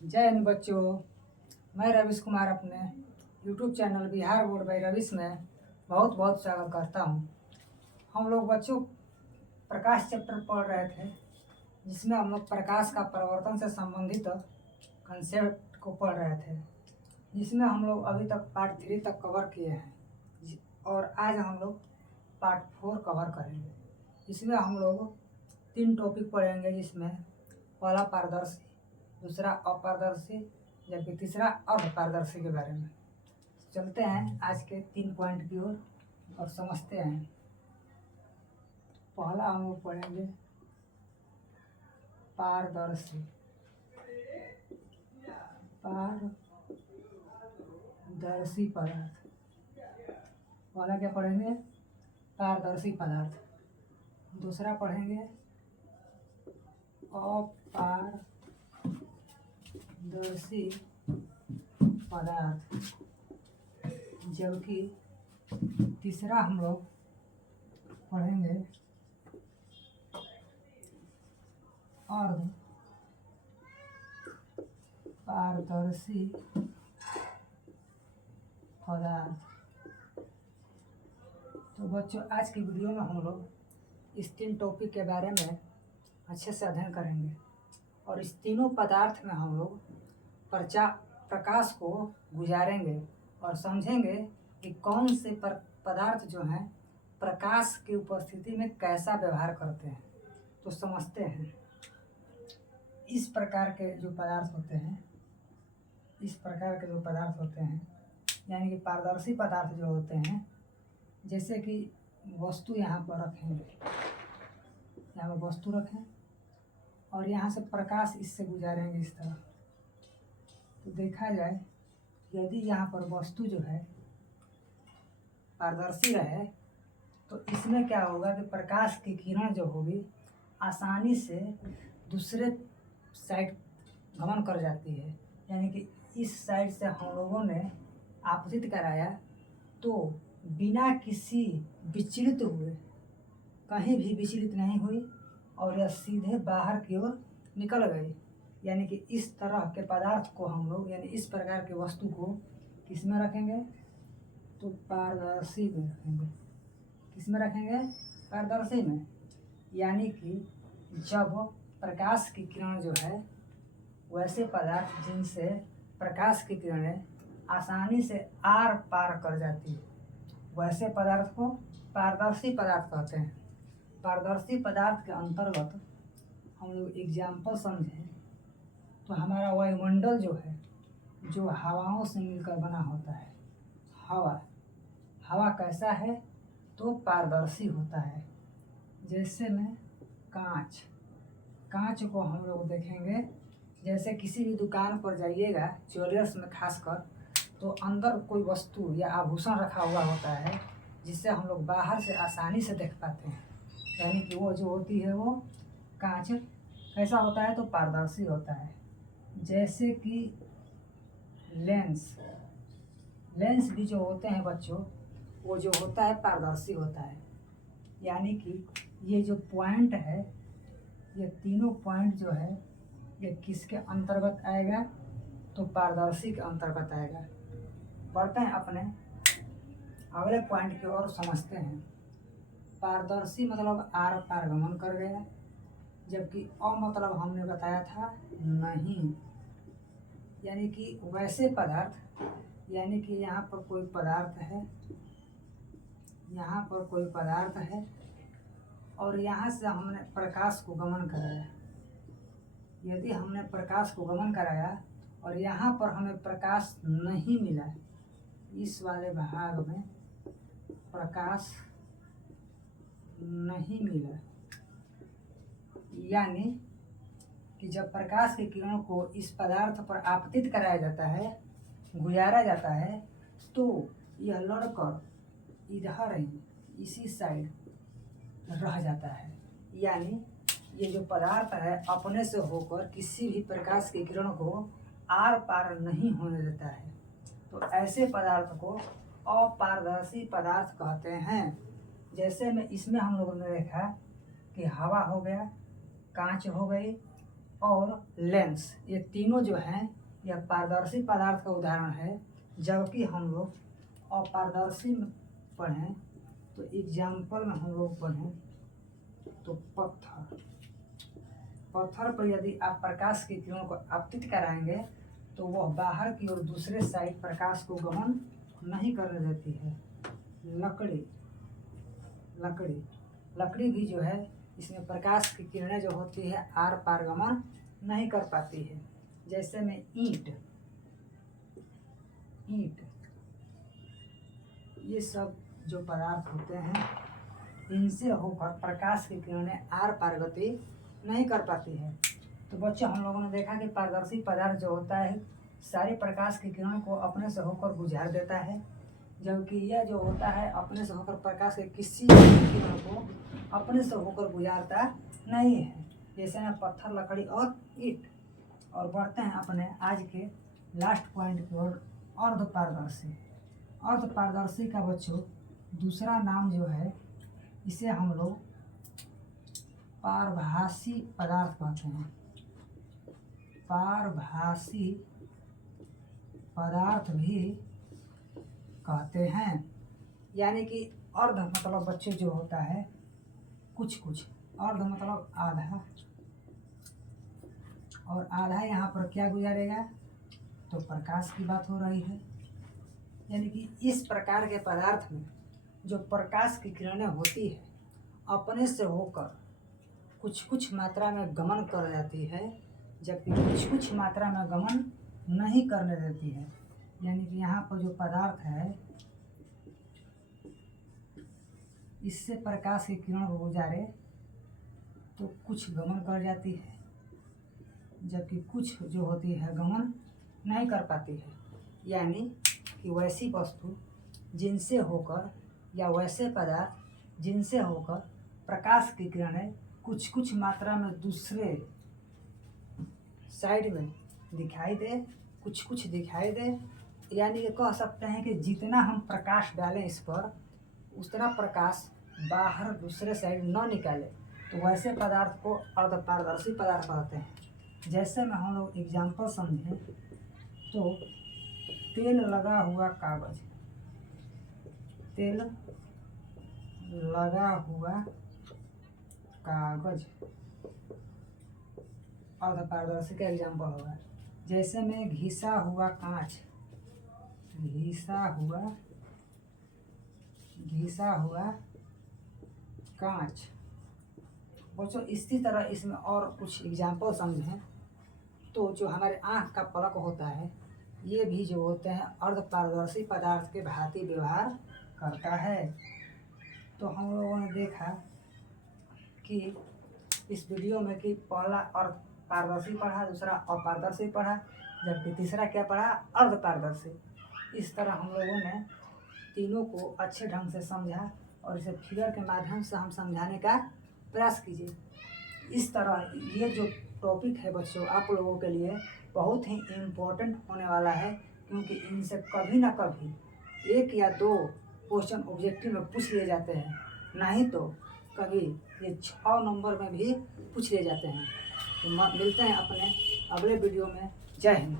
जय हिंद बच्चों। मैं रविश कुमार अपने YouTube channel Bihar board by Ravish में बहुत बहुत स्वागत करता हूँ। हम लोग बच्चों प्रकाश चैप्टर पढ़ रहे थे, जिसमें हम लोग प्रकाश का परावर्तन से संबंधित कंसेप्ट को पढ़ रहे थे, जिसमें हम लोग अभी तक पार्ट 3 तक कवर किए हैं और आज हम लोग पार्ट 4 कवर करेंगे। इसमें हम लोग 3 टॉपिक पढ़ेंगे, जिसमें पहला पारदर्शी, दूसरा अपारदर्शी, जबकि तीसरा अर्धपारदर्शी के बारे में। चलते हैं आज के 3 पॉइंट की ओर और समझते हैं। पहला हम लोग पढ़ेंगे पारदर्शी। पारदर्शी पदार्थ। पहला क्या पढ़ेंगे? पारदर्शी पदार्थ। दूसरा पढ़ेंगे अपारदर्शी पदार्थ, जबकि तीसरा हम लोग पढ़ेंगे अर्धपारदर्शी पदार्थ। तो बच्चों, आज की वीडियो में हम लोग इस 3 टॉपिक के बारे में अच्छे से अध्ययन करेंगे और इस तीनों पदार्थ में हम लोग प्रकाश को गुजारेंगे और समझेंगे कि कौन से पदार्थ जो हैं प्रकाश की उपस्थिति में कैसा व्यवहार करते हैं। तो समझते हैं। इस प्रकार के जो पदार्थ होते हैं, यानी कि पारदर्शी पदार्थ जो होते हैं, जैसे कि वस्तु यहाँ पर रखेंगे, यहाँ पर वस्तु रखें और यहाँ से प्रकाश इससे गुजारेंगे इस तरह। तो देखा जाए, यदि यहाँ पर वस्तु जो है पारदर्शी रहे तो इसमें क्या होगा कि प्रकाश की किरण जो होगी आसानी से दूसरे साइड गमन कर जाती है। यानी कि इस साइड से हम लोगों ने आपतित कराया तो बिना किसी विचलित हुए, कहीं भी विचलित नहीं हुई और यह सीधे बाहर की ओर निकल गई। यानी कि इस तरह के पदार्थ को हम लोग, यानी इस प्रकार के वस्तु को किस में रखेंगे? तो पारदर्शी में रखेंगे। किस में रखेंगे? पारदर्शी में। यानी कि जब प्रकाश की किरण जो है, वैसे पदार्थ जिनसे प्रकाश की किरणें आसानी से आर पार कर जाती है, वैसे पदार्थ को पारदर्शी पदार्थ कहते हैं। पारदर्शी पदार्थ के अंतर्गत हम लोग एग्जाम्पल समझें तो हमारा वायुमंडल जो है, जो हवाओं से मिलकर बना होता है, हवा कैसा है? तो पारदर्शी होता है। जैसे में कांच को हम लोग देखेंगे, जैसे किसी भी दुकान पर जाइएगा, ज्वेलर्स में खासकर, तो अंदर कोई वस्तु या आभूषण रखा हुआ होता है, जिससे हम लोग बाहर से आसानी से देख पाते हैं। यानी कि वो जो होती है वो कांच कैसा होता है? तो पारदर्शी होता है। जैसे कि लेंस भी जो होते हैं बच्चों, वो जो होता है पारदर्शी होता है। यानी कि ये जो पॉइंट है, ये तीनों पॉइंट जो है, ये किसके अंतर्गत आएगा? तो पारदर्शी के अंतर्गत आएगा। बढ़ते हैं अपने अगले पॉइंट की ओर, समझते हैं। पारदर्शी मतलब आर पार गमन कर गया, जबकि मतलब हमने बताया था नहीं। यानी कि वैसे पदार्थ, यानी कि यहाँ पर कोई पदार्थ है और यहाँ से हमने प्रकाश को गमन कराया। यदि हमने प्रकाश को गमन कराया और यहाँ पर हमें प्रकाश नहीं मिला, इस वाले भाग में प्रकाश नहीं मिला, यानी कि जब प्रकाश की किरणों को इस पदार्थ पर आपतित कराया जाता है, गुजारा जाता है, तो यह लड़कर इधर ही इसी साइड रह जाता है। यानी ये जो पदार्थ है अपने से होकर किसी भी प्रकाश की किरण को आर पार नहीं होने देता है। तो ऐसे पदार्थ को अपारदर्शी पदार्थ कहते हैं। जैसे में इसमें हम लोगों ने देखा कि हवा हो गया, कांच हो गई, और लेंस, ये तीनों जो हैं यह पारदर्शी पदार्थ का उदाहरण है। जबकि हम लोग अपारदर्शी में पढ़ें तो एग्जाम्पल में हम लोग पढ़ें तो पत्थर पर यदि आप प्रकाश की किरणों को आपतित कराएंगे तो वह बाहर की ओर दूसरे साइड प्रकाश को गमन नहीं करने देती है। लकड़ी भी जो है इसमें प्रकाश की किरणें जो होती है आर पार गमन नहीं कर पाती है। जैसे में ईंट ये सब जो पदार्थ होते हैं इनसे होकर प्रकाश की किरणें आर पार गति नहीं कर पाती है। तो बच्चों, हम लोगों ने देखा कि पारदर्शी पदार्थ जो होता है सारे प्रकाश की किरणों को अपने से होकर गुजार देता है, जबकि यह जो होता है अपने से होकर प्रकाश के किसी किरण को अपने से होकर गुजारता नहीं है। जैसे में पत्थर, लकड़ी और ईंट। और बढ़ते हैं अपने आज के लास्ट पॉइंट की ओर, अर्धपारदर्शी का बच्चों दूसरा नाम जो है इसे हम लोग पारभासी पदार्थ कहते हैं। पारभासी पदार्थ भी कहते हैं। यानी कि अर्ध मतलब बच्चों जो होता है कुछ अर्ध मतलब आधा, और आधा यहाँ पर क्या गुजारेगा तो प्रकाश की बात हो रही है। यानी कि इस प्रकार के पदार्थ में जो प्रकाश की किरणें होती है अपने से होकर कुछ मात्रा में गमन कर जाती है, जबकि कुछ मात्रा में गमन नहीं करने देती है। यानी कि यहाँ पर जो पदार्थ है इससे प्रकाश की किरण को गुजारे तो कुछ गमन कर जाती है, जबकि कुछ जो होती है गमन नहीं कर पाती है। यानी कि वैसी वस्तु जिनसे होकर या वैसे पदार्थ जिनसे होकर प्रकाश की किरणें कुछ मात्रा में दूसरे साइड में दिखाई दे, कुछ दिखाई दे। यानी कि कह सकते हैं कि जितना हम प्रकाश डालें इस पर उतना प्रकाश बाहर दूसरे साइड न निकाले, तो वैसे पदार्थ को अर्धपारदर्शी पदार्थ कहते हैं। जैसे में हम लोग एग्जाम्पल समझें तो तेल लगा हुआ कागज, तेल लगा हुआ कागज अर्धपारदर्शी का एग्जाम्पल होगा। जैसे में घिसा हुआ कांच, घिसा हुआ कांच। बच्चों इसी तरह इसमें और कुछ एग्जाम्पल समझें तो जो हमारे आँख का पलक होता है ये भी जो होते हैं अर्धपारदर्शी पदार्थ के भांति व्यवहार करता है। तो हम लोगों ने देखा कि इस वीडियो में कि पहला अर्धपारदर्शी पढ़ा, दूसरा अपारदर्शी पढ़ा, जबकि तीसरा क्या पढ़ा अर्धपारदर्शी। इस तरह हम लोगों ने तीनों को अच्छे ढंग से समझा और इसे फिगर के माध्यम से हम समझाने का प्रयास कीजिए। इस तरह ये जो टॉपिक है बच्चों आप लोगों के लिए बहुत ही इम्पोर्टेंट होने वाला है, क्योंकि इनसे कभी ना कभी 1 या 2 क्वेश्चन ऑब्जेक्टिव में पूछ लिए जाते हैं, नहीं तो कभी ये 6 नंबर में भी पूछ लिए जाते हैं। तो मिलते हैं अपने अगले वीडियो में। जय हिंद।